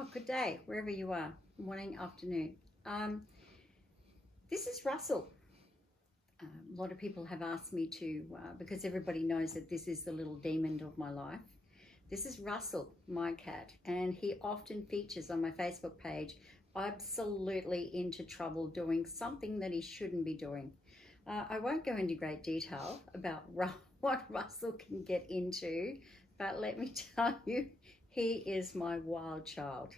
Oh, good day, wherever you are, morning, afternoon. This is Russell. A lot of people have asked me to, because everybody knows that this is the little demon of my life. This is Russell, my cat, and he often features on my Facebook page, absolutely into trouble doing something that he shouldn't be doing. I won't go into great detail about what Russell can get into, but let me tell you, he is my wild child.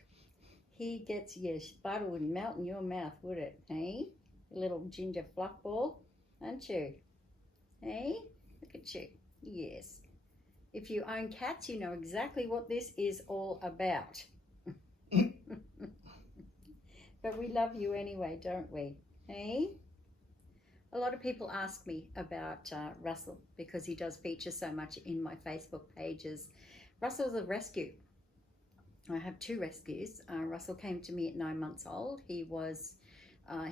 He gets, yes, butter would melt in your mouth, would it, eh? Little ginger fluff ball, aren't you? Eh? Look at you. Yes. If you own cats, you know exactly what this is all about. But we love you anyway, don't we? Eh? A lot of people ask me about Russell because he does feature so much in my Facebook pages. Russell's a rescue. I have two rescues. Russell came to me at 9 months old. He was,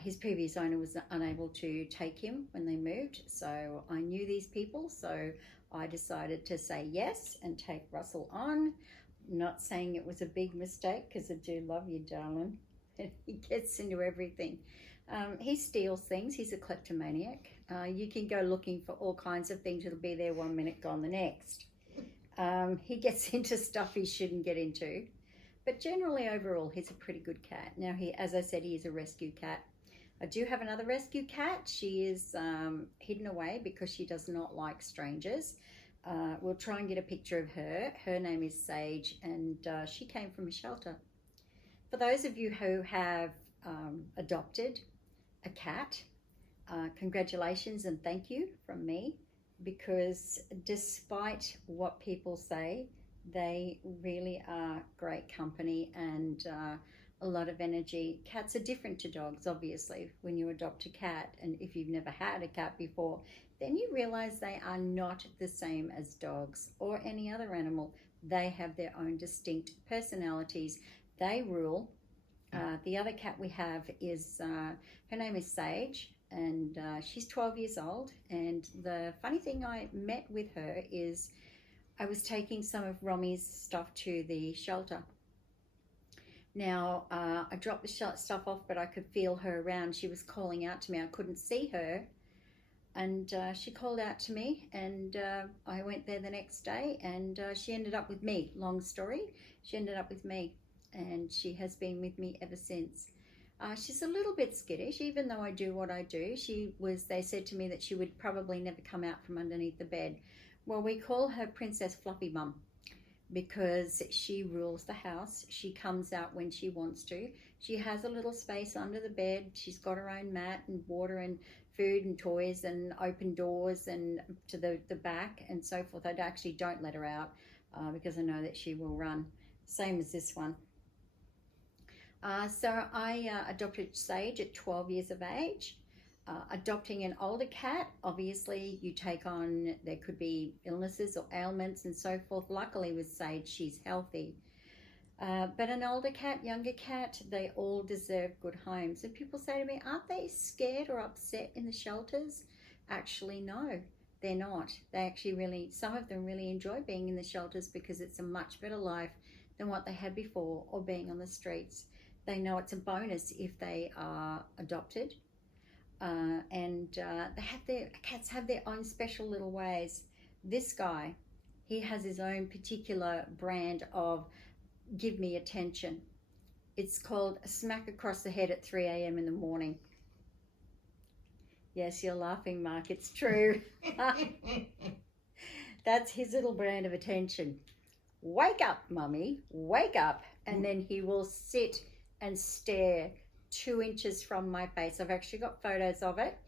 his previous owner was unable to take him when they moved. So I knew these people. So I decided to say yes and take Russell on. Not saying it was a big mistake because I do love you, darling. He gets into everything. He steals things. He's a kleptomaniac. You can go looking for all kinds of things. It'll be there 1 minute, gone the next. He gets into stuff he shouldn't get into. But generally, overall, he's a pretty good cat. Now, as I said, he is a rescue cat. I do have another rescue cat. She is hidden away because she does not like strangers. We'll try and get a picture of her. Her name is Sage, and she came from a shelter. For those of you who have adopted a cat, congratulations and thank you from me, because despite what people say, they really are great company and a lot of energy. Cats are different to dogs, obviously. When you adopt a cat, and if you've never had a cat before, then you realize they are not the same as dogs or any other animal. They have their own distinct personalities. They rule. The other cat we have is, her name is Sage, and she's 12 years old. And the funny thing I met with her is I was taking some of Romy's stuff to the shelter. Now, I dropped the stuff off, but I could feel her around. She was calling out to me. I couldn't see her. And she called out to me, and I went there the next day, and she ended up with me. Long story, she ended up with me, and she has been with me ever since. She's a little bit skittish, even though I do what I do. They said to me that she would probably never come out from underneath the bed. Well, we call her Princess Fluffy Bum because she rules the house. She comes out when she wants to. She has a little space under the bed. She's got her own mat and water and food and toys and open doors and to the back and so forth. I actually don't let her out because I know that she will run. Same as this one. So I adopted Sage at 12 years of age. Adopting an older cat, obviously you take on, there could be illnesses or ailments and so forth. Luckily with Sage, she's healthy. But an older cat, younger cat, they all deserve good homes. And people say to me, aren't they scared or upset in the shelters? Actually, no, they're not. They actually some of them really enjoy being in the shelters because it's a much better life than what they had before or being on the streets. They know it's a bonus if they are adopted. Cats have their own special little ways. This guy, he has his own particular brand of give me attention. It's called a smack across the head at 3 a.m. in the morning. Yes, you're laughing, Mark. It's true. That's his little brand of attention. Wake up, mummy, wake up. And then he will sit and stare 2 inches from my face. I've actually got photos of it.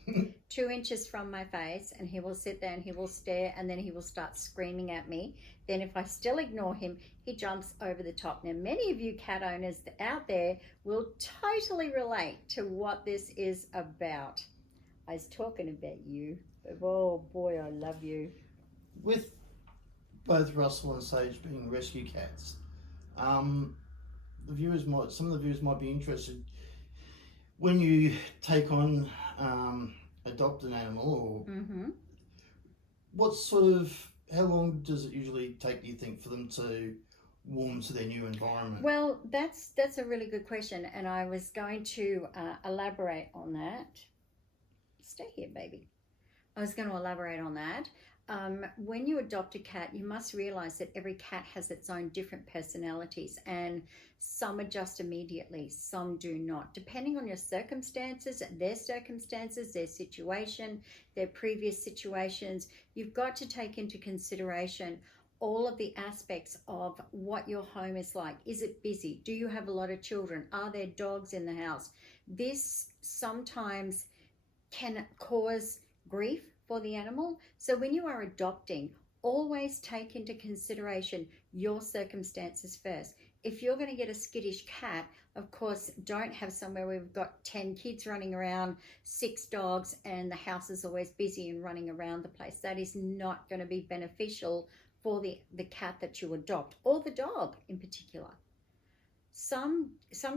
2 inches from my face, and he will sit there and he will stare, and then he will start screaming at me. Then if I still ignore him, he jumps over the top. Now, many of you cat owners out there will totally relate to what this is about. I was talking about you. Oh boy, I love you. With both Russell and Sage being rescue cats, some of the viewers might be interested. When you take on adopt an animal, or how long does it usually take, do you think, for them to warm to their new environment? Well, that's a really good question, and I was going to elaborate on that. Stay here, baby. I was going to elaborate on that. When you adopt a cat, you must realize that every cat has its own different personalities, and some adjust immediately, some do not. Depending on your circumstances, their situation, their previous situations, you've got to take into consideration all of the aspects of what your home is like. Is it busy? Do you have a lot of children? Are there dogs in the house? This sometimes can cause grief for the animal. So when you are adopting, always take into consideration your circumstances first. If you're going to get a skittish cat, of course, don't have somewhere where we've got 10 kids running around, 6 dogs, and the house is always busy and running around the place. That is not going to be beneficial for the cat that you adopt, or the dog in particular. Some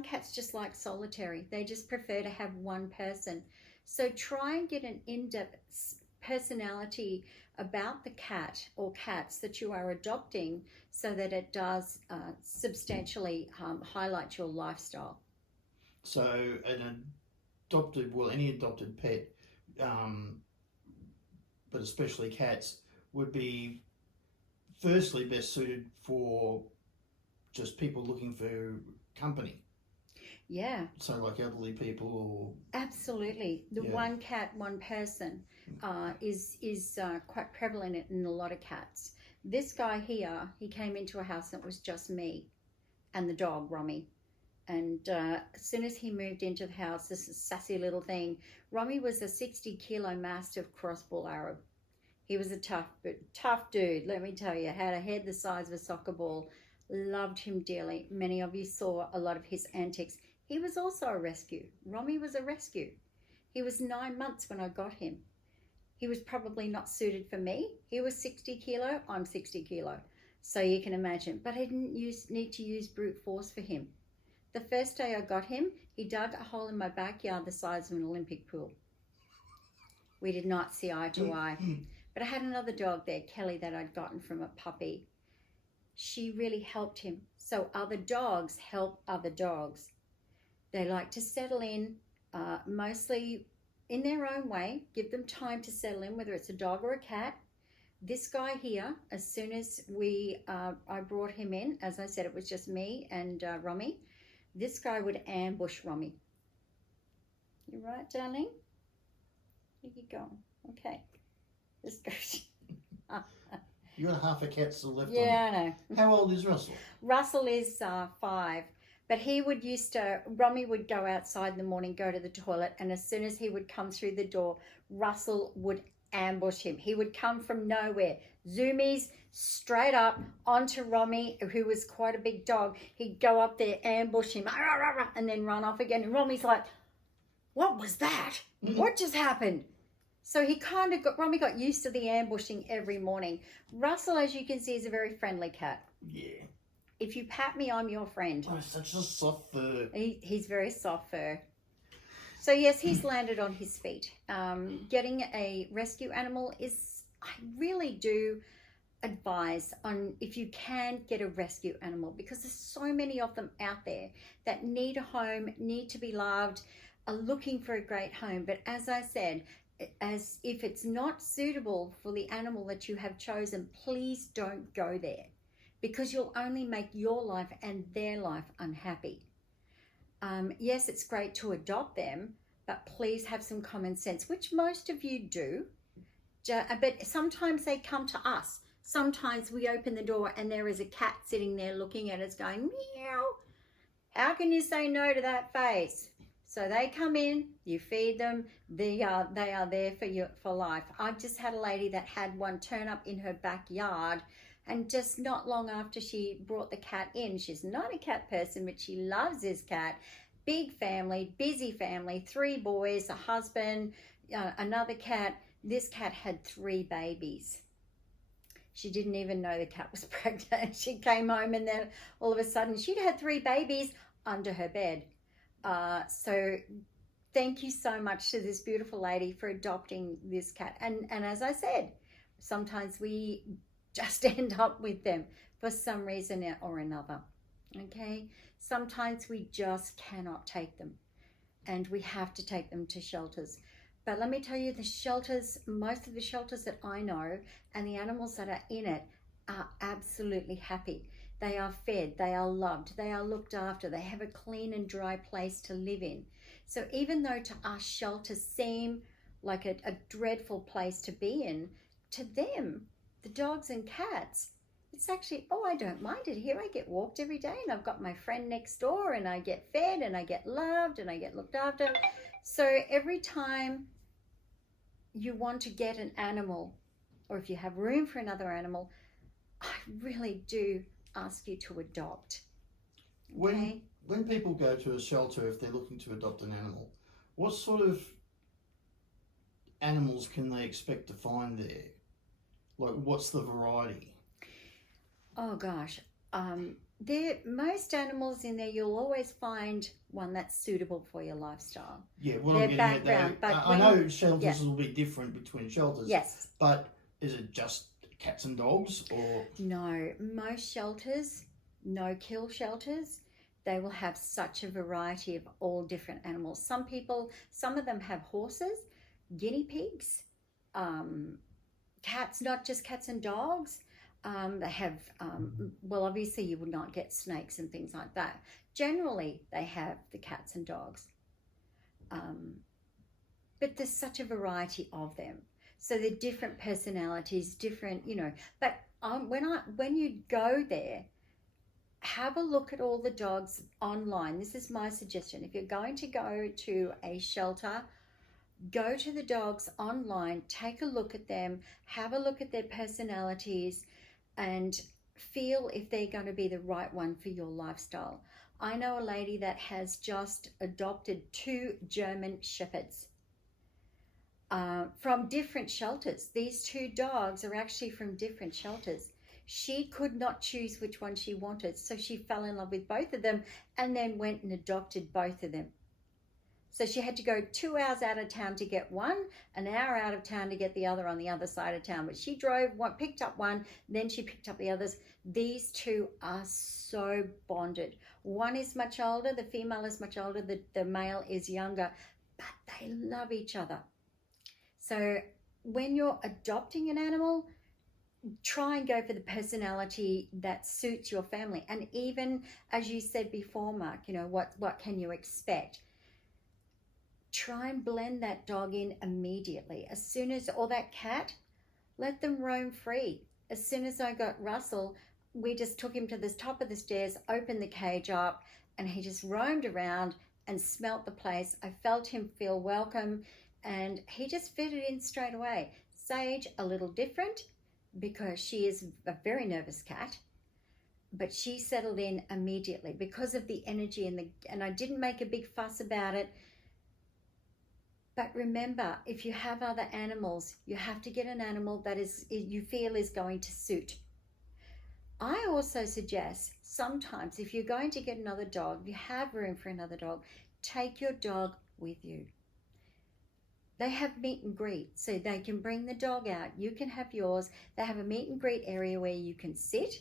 cats just like solitary. They just prefer to have one person. So try and get an in-depth personality about the cat or cats that you are adopting, so that it does substantially highlight your lifestyle. So any adopted pet, but especially cats, would be firstly best suited for just people looking for company. Yeah. So like elderly people or... Absolutely. The one cat, one person is quite prevalent in a lot of cats. This guy here, he came into a house and it was just me and the dog, Romy. And as soon as he moved into the house, this sassy little thing, Romy was a 60-kilo Mastiff cross bull Arab. He was a tough dude, let me tell you. Had a head the size of a soccer ball. Loved him dearly. Many of you saw a lot of his antics. He was also a rescue. Romy was a rescue. He was 9 months when I got him. He was probably not suited for me. He was 60 kilo, I'm 60 kilo. So you can imagine. But I didn't need to use brute force for him. The first day I got him, he dug a hole in my backyard the size of an Olympic pool. We did not see eye to eye. But I had another dog there, Kelly, that I'd gotten from a puppy. She really helped him. So other dogs help other dogs. They like to settle in, mostly in their own way. Give them time to settle in, whether it's a dog or a cat. This guy here, as soon as I brought him in, as I said, it was just me and Romy. This guy would ambush Romy. You right, darling? Here you go. Okay. This goes. You got half a cat still left. Yeah, I know. How old is Russell? Russell is 5. But Romy would go outside in the morning, go to the toilet, and as soon as he would come through the door, Russell would ambush him. He would come from nowhere, zoomies straight up onto Romy, who was quite a big dog. He'd go up there, ambush him, and then run off again. And Romy's like, what was that? What just happened? So Romy got used to the ambushing every morning. Russell, as you can see, is a very friendly cat. Yeah. If you pat me, I'm your friend. Oh, such a soft fur. He's very soft fur. So yes, he's landed on his feet. Getting a rescue animal I really do advise on, if you can, get a rescue animal, because there's so many of them out there that need a home, need to be loved, are looking for a great home. But as I said, if it's not suitable for the animal that you have chosen, please don't go there, because you'll only make your life and their life unhappy. Yes, it's great to adopt them, but please have some common sense, which most of you do. But sometimes they come to us. Sometimes we open the door and there is a cat sitting there looking at us going, meow. How can you say no to that face? So they come in, you feed them, they are there for life. I've just had a lady that had one turn up in her backyard, and just not long after she brought the cat in, she's not a cat person, but she loves this cat. Big family, busy family, 3 boys, a husband, another cat. This cat had 3 babies. She didn't even know the cat was pregnant. She came home and then all of a sudden she'd had 3 babies under her bed. So thank you so much to this beautiful lady for adopting this cat. And as I said, sometimes we just end up with them for some reason or another. Okay, sometimes we just cannot take them, and we have to take them to shelters. But let me tell you, the shelters, most of the shelters that I know and the animals that are in it are absolutely happy. They are fed, they are loved, they are looked after, they have a clean and dry place to live in. So even though to us shelters seem like a dreadful place to be in, to them, the dogs and cats, it's actually, oh, I don't mind it. Here I get walked every day, and I've got my friend next door, and I get fed, and I get loved, and I get looked after. So every time you want to get an animal, or if you have room for another animal, I really do ask you to adopt. Okay? When people go to a shelter, if they're looking to adopt an animal, what sort of animals can they expect to find there? Like, what's the variety? Oh gosh, most animals in there, you'll always find one that's suitable for your lifestyle. Yeah, well, Their I'm getting background, at, but I know shelters will be different between shelters. Yes. But is it just cats and dogs, or? No, most shelters, no-kill shelters, they will have such a variety of all different animals. Some of them have horses, guinea pigs, cats, not just cats and dogs. They have, well, obviously you would not get snakes and things like that. Generally, they have the cats and dogs. But there's such a variety of them. So they're different personalities, different, But when you go there, have a look at all the dogs online. This is my suggestion. If you're going to go to a shelter, go to the dogs online, take a look at them, have a look at their personalities, and feel if they're going to be the right one for your lifestyle. I know a lady that has just adopted 2 German Shepherds from different shelters. These 2 dogs are actually from different shelters. She could not choose which one she wanted, so she fell in love with both of them and then went and adopted both of them. So she had to go 2 hours out of town to get one, an hour out of town to get the other on the other side of town. But she picked up one, then she picked up the others. These 2 are so bonded. One is much older, the female is much older, the male is younger, but they love each other. So when you're adopting an animal, try and go for the personality that suits your family. And even as you said before, Mark, what can you expect? Try and blend that dog in immediately. Or that cat, let them roam free. As soon as I got Russell, we just took him to the top of the stairs, opened the cage up, and he just roamed around and smelt the place. I felt him feel welcome, and he just fitted in straight away. Sage, a little different, because she is a very nervous cat, but she settled in immediately because of the energy and I didn't make a big fuss about it. But remember, if you have other animals, you have to get an animal that you feel is going to suit. I also suggest sometimes if you're going to get another dog, if you have room for another dog, take your dog with you. They have meet and greet, so they can bring the dog out. You can have yours. They have a meet and greet area where you can sit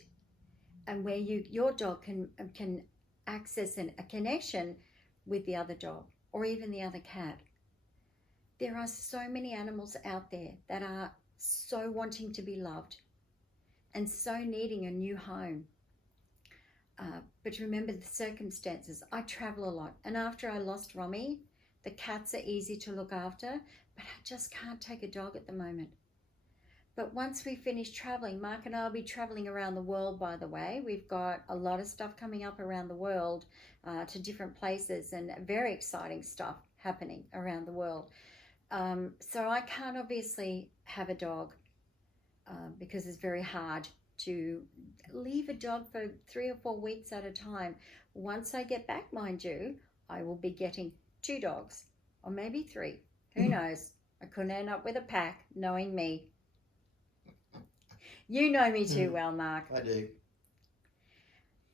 and where your dog can access a connection with the other dog or even the other cat. There are so many animals out there that are so wanting to be loved and so needing a new home. But remember the circumstances. I travel a lot, and after I lost Romy, the cats are easy to look after, but I just can't take a dog at the moment. But once we finish traveling, Mark and I will be traveling around the world, by the way. We've got a lot of stuff coming up around the world to different places, and very exciting stuff happening around the world. So I can't obviously have a dog because it's very hard to leave a dog for 3 or 4 weeks at a time. Once I get back, mind you, I will be getting 2 dogs, or maybe 3. Who knows? I could end up with a pack, knowing me. You know me too well, Mark. I do.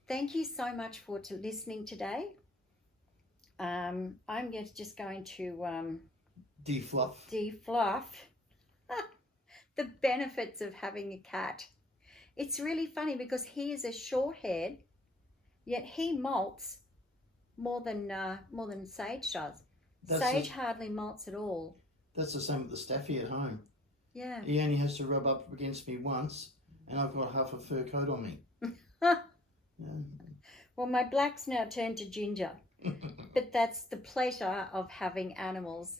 Thank you so much for listening today. I'm just going to defluff the benefits of having a cat. It's really funny because he is a short-haired, yet he molts more than Sage does. Sage hardly molts at all. That's the same with the Staffy at home. Yeah. He only has to rub up against me once, and I've got half a fur coat on me. Well, my black's now turned to ginger, but that's the pleasure of having animals.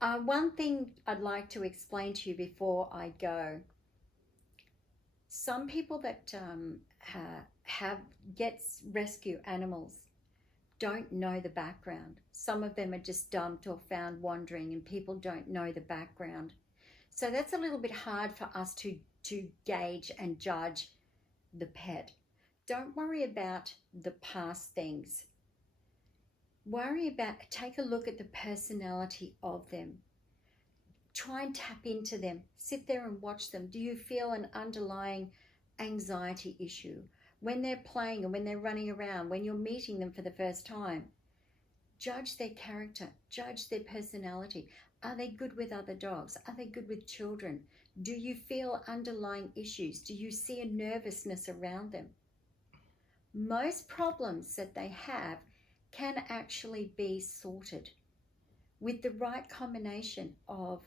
One thing I'd like to explain to you before I go. Some people that rescue animals don't know the background. Some of them are just dumped or found wandering, and people don't know the background. So that's a little bit hard for us to gauge and judge the pet. Don't worry about the past things. Take a look at the personality of them. Try and tap into them. Sit there and watch them. Do you feel an underlying anxiety issue? When they're playing and when they're running around, when you're meeting them for the first time, judge their character, judge their personality. Are they good with other dogs? Are they good with children? Do you feel underlying issues? Do you see a nervousness around them? Most problems that they have can actually be sorted with the right combination of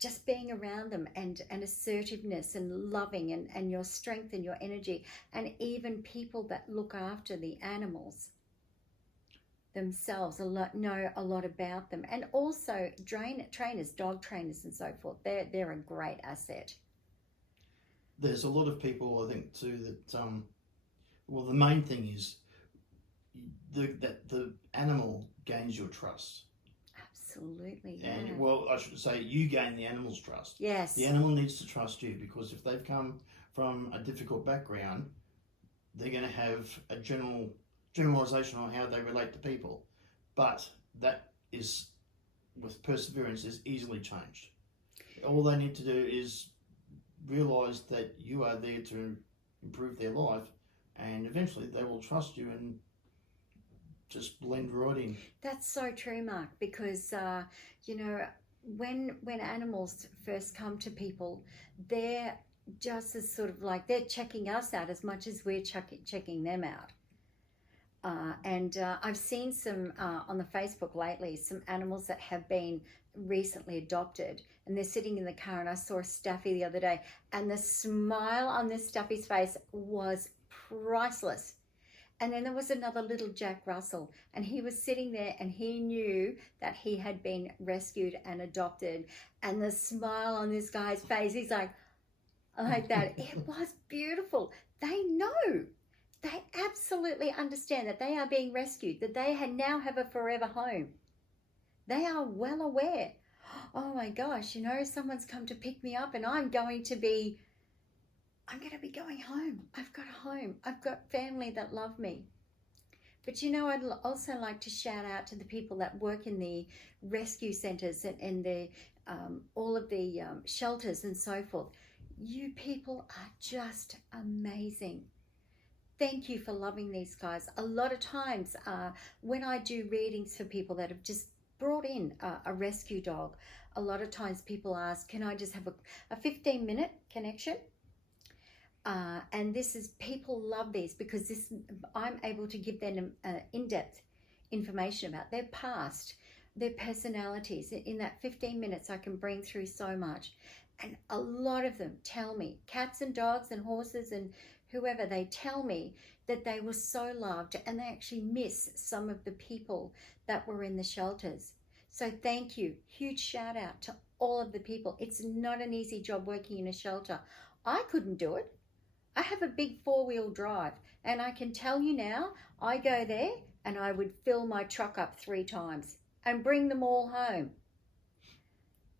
just being around them and assertiveness and loving and your strength and your energy, and even people that look after the animals themselves know a lot about them. And also trainers, dog trainers and so forth, they're a great asset. There's a lot of people, I think, too, that well, the main thing is that the animal gains your trust. Absolutely, yeah. And, well, I should say you gain the animal's trust. Yes. The animal needs to trust you, because if they've come from a difficult background, they're going to have a generalization on how they relate to people. But that is, with perseverance, is easily changed. All they need to do is realise that you are there to improve their life, and eventually they will trust you and just blend right in. That's so true, Mark, because when animals first come to people, they're just as sort of like they're checking us out as much as we're checking them out. And I've seen some on the Facebook lately, some animals that have been recently adopted, and they're sitting in the car, and I saw a Staffy the other day, and the smile on this Staffy's face was priceless. And then there was another little Jack Russell, and he was sitting there, and he knew that he had been rescued and adopted, and the smile on this guy's face, he's like that. It was beautiful. They know. They absolutely understand that they are being rescued, that they now have a forever home. They are well aware. Oh my gosh, someone's come to pick me up, and I'm going to be going home. I've got a home. I've got family that love me. But I'd also like to shout out to the people that work in the rescue centres and the all of the shelters and so forth. You people are just amazing. Thank you for loving these guys. A lot of times when I do readings for people that have just brought in a rescue dog, a lot of times people ask, can I just have a 15-minute connection? And people love these because I'm able to give them in-depth information about their past, their personalities. In that 15 minutes, I can bring through so much. And a lot of them tell me, cats and dogs and horses and whoever, they tell me that they were so loved, and they actually miss some of the people that were in the shelters. So thank you. Huge shout out to all of the people. It's not an easy job working in a shelter. I couldn't do it. I have a big 4-wheel drive, and I can tell you now, I go there and I would fill my truck up 3 times and bring them all home.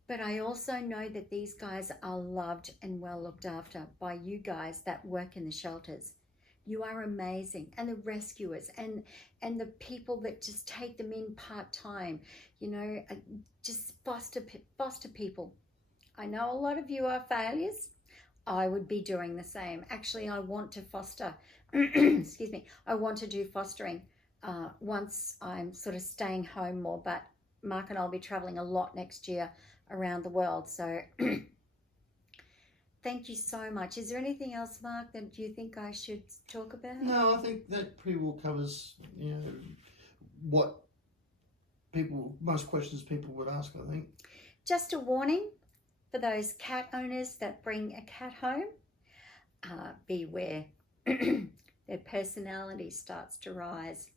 But I also know that these guys are loved and well looked after by you guys that work in the shelters. You are amazing. And the rescuers and the people that just take them in part-time, just foster people. I know a lot of you are failures. I would be doing the same. Actually, I want to foster, excuse me, I want to do fostering once I'm sort of staying home more, but Mark and I'll be traveling a lot next year around the world. So Thank you so much. Is there anything else, Mark, that you think I should talk about? No, I think that pretty well covers, what most questions people would ask, I think. Just a warning for those cat owners that bring a cat home. Beware. Their personality starts to rise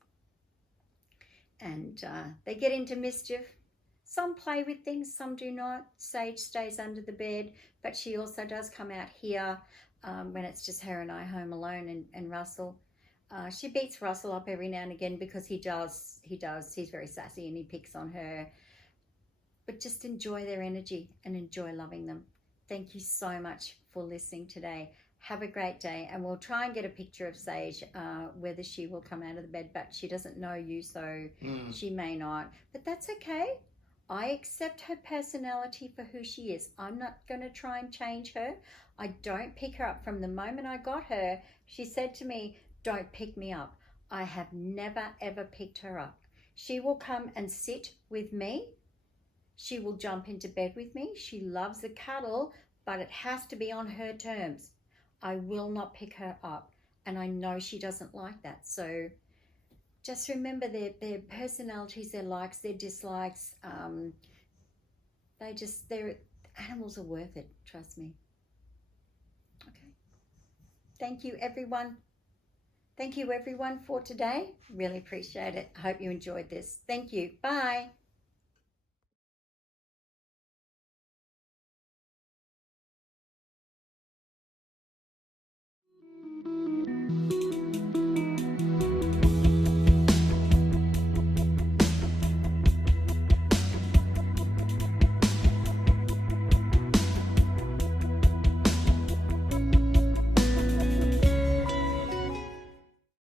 and they get into mischief. Some play with things, some do not. Sage stays under the bed, but she also does come out here when it's just her and I home alone, and Russell. She beats Russell up every now and again because he's very sassy and he picks on her. But just enjoy their energy and enjoy loving them. Thank you so much for listening today. Have a great day, and we'll try and get a picture of Sage, whether she will come out of the bed, but she doesn't know you, so she may not. But that's okay. I accept her personality for who she is. I'm not going to try and change her. I don't pick her up. From the moment I got her, she said to me, don't pick me up. I have never, ever picked her up. She will come and sit with me. She will jump into bed with me. She loves a cuddle, but it has to be on her terms. I will not pick her up, and I know she doesn't like that. So just remember their personalities, their likes, their dislikes. Their animals are worth it. Trust me. Okay. Thank you, everyone. Thank you, everyone, for today. Really appreciate it. I hope you enjoyed this. Thank you. Bye.